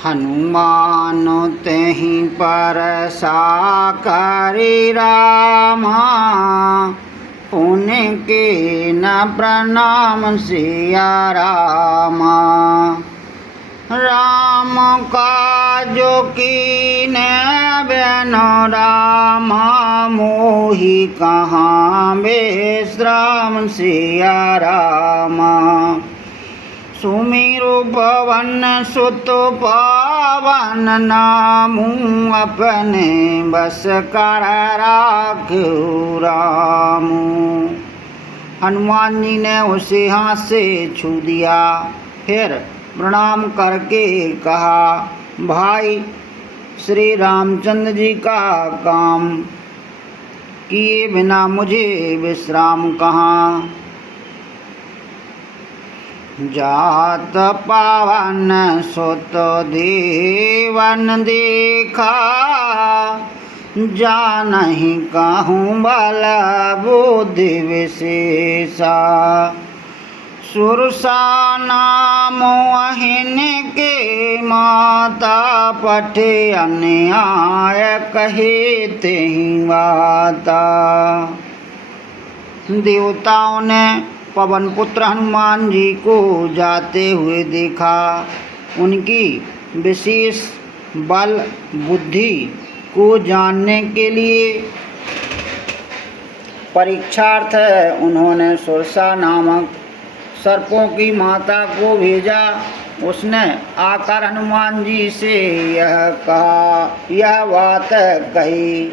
हनुमान तेहि परसा करि रामा, पुनि कीन प्रणाम सिया रामा। राम काजो कीन्ह बिनु रामा, मोहि कहाँ विश्राम सिया रामा। सुमिरु पवन सुत पावन, नामु अपने बस कर राखियो रामु। हनुमान जी ने उसे हाथ से छू दिया, फिर प्रणाम करके कहा, भाई श्री रामचंद्र जी का काम किए बिना मुझे विश्राम कहाँ। जात पावन सुत देवन देखा, जानहि कहूँ बल बुद्धि विशेषा। सुरसा नाम अहिन के माता, पठे अन्याय कहे तेहि वाता। देवताओं ने पवन पुत्र हनुमान जी को जाते हुए देखा। उनकी विशेष बल बुद्धि को जानने के लिए परीक्षार्थ उन्होंने सुरसा नामक सर्पों की माता को भेजा। उसने आकर हनुमान जी से यह बात कही,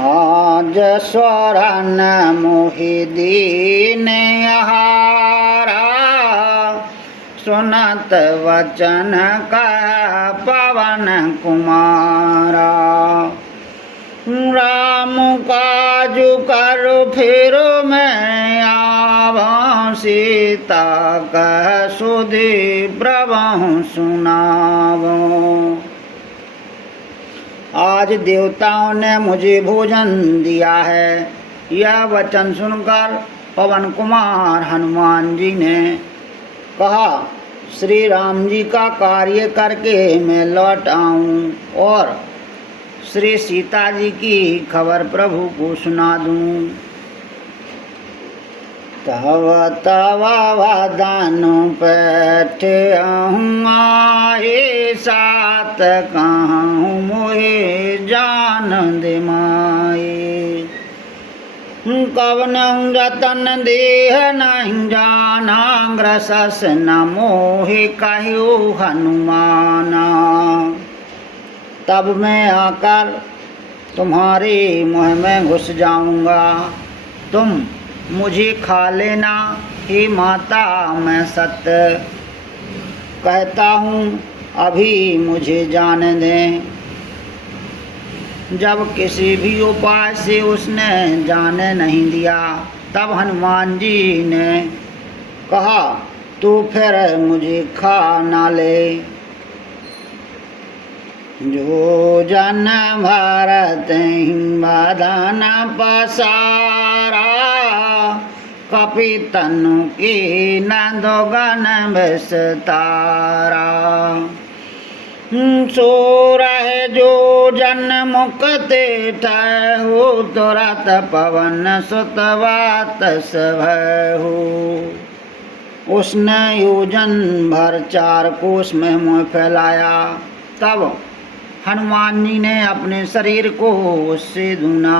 आज स्वरन मोहि दीन आहारा, सुनत वचन कह पवन कुमारा। राम काजु कर फिर मैं आवा, सीता कह सुधि प्रभु सुनावो। आज देवताओं ने मुझे भोजन दिया है। यह वचन सुनकर पवन कुमार हनुमान जी ने कहा, श्री राम जी का कार्य करके मैं लौट आऊं और श्री सीता जी की खबर प्रभु को सुना दूं। तव तव वदनु पैठ आए, सात कहूँ मोहे जान दे माए। कवन जतन देह नहीं जाना, ग्रसस न मोहे कहियो हनुमाना। तब मैं आकर तुम्हारे मुँह में घुस जाऊंगा, तुम मुझे खा लेना। हे माता, मैं सत्य कहता हूँ, अभी मुझे जाने दें। जब किसी भी उपाय से उसने जाने नहीं दिया, तब हनुमान जी ने कहा, तू फिर मुझे खा ना ले। जो जन भारत बदन पसारा, कपि तनु के न दोगन विस्तारा। सो रहे जो जन मुक्ति ठहु, तुरत पवन सुत बात सभहु। उसने योजन भर 4 कोस में मुँह फैलाया। तब हनुमान जी ने अपने शरीर को उससे दूना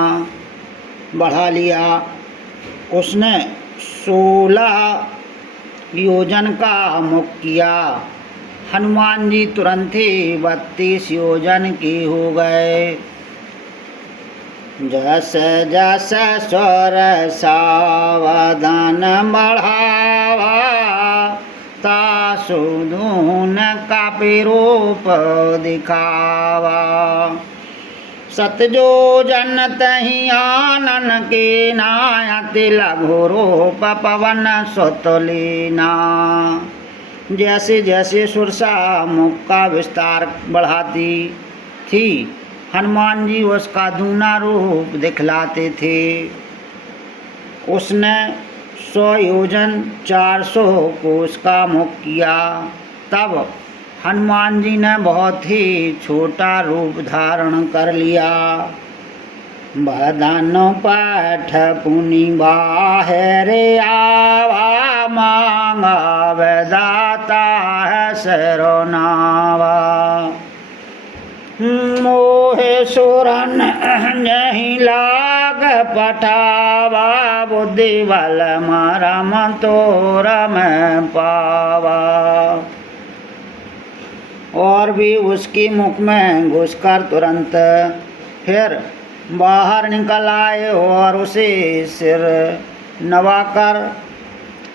बढ़ा लिया। उसने 16 योजन का मुख किया। हनुमान जी तुरंत ही 32 योजन के हो गए। जस जस स्वर सावधान बढ़ावा, तासु धून कापि रूप दिखावा। सतजो जन तहि आनन के नायति, लघु रूप पवन सुत लीना। जैसे जैसे सुरसा मुख का विस्तार बढ़ाती थी, हनुमान जी उसका दूना रूप दिखलाते थे। उसने 100 योजन 400 कोस का मुख किया। तब हनुमान जी ने बहुत ही छोटा रूप धारण कर लिया। बरदान पाठ पुनि बाहरे आवा, मांगा दाता है शरणा। मोहे सुरन नहीं लाग पठावा, बुद्धि बल मरम तोरम पावा। और भी उसकी मुख में घुसकर तुरंत फिर बाहर निकल आए और उसे सिर नवाकर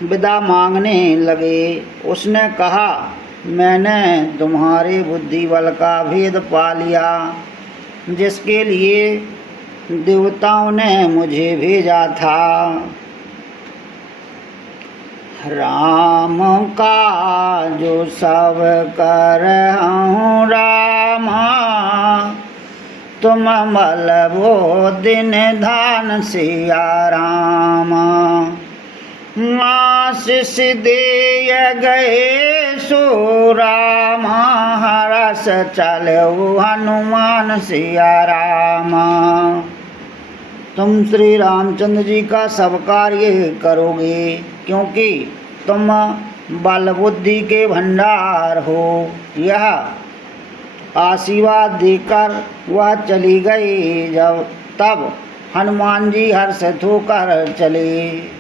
विदा मांगने लगे। उसने कहा, मैंने तुम्हारी बुद्धि बल का भेद पा लिया, जिसके लिए देवताओं ने मुझे भेजा था। राम का जो सब करहूँ रामा, तुम बल वो दिन धान सिया राम। आशीष दे गए सो राम, हरस चलो हनुमान सिया राम। तुम श्री रामचंद्र जी का सब कार्य करोगे, क्योंकि तुम बल बुद्धि के भंडार हो। यह आशीर्वाद देकर वह चली गई। तब हनुमान जी हर्षित होकर चले।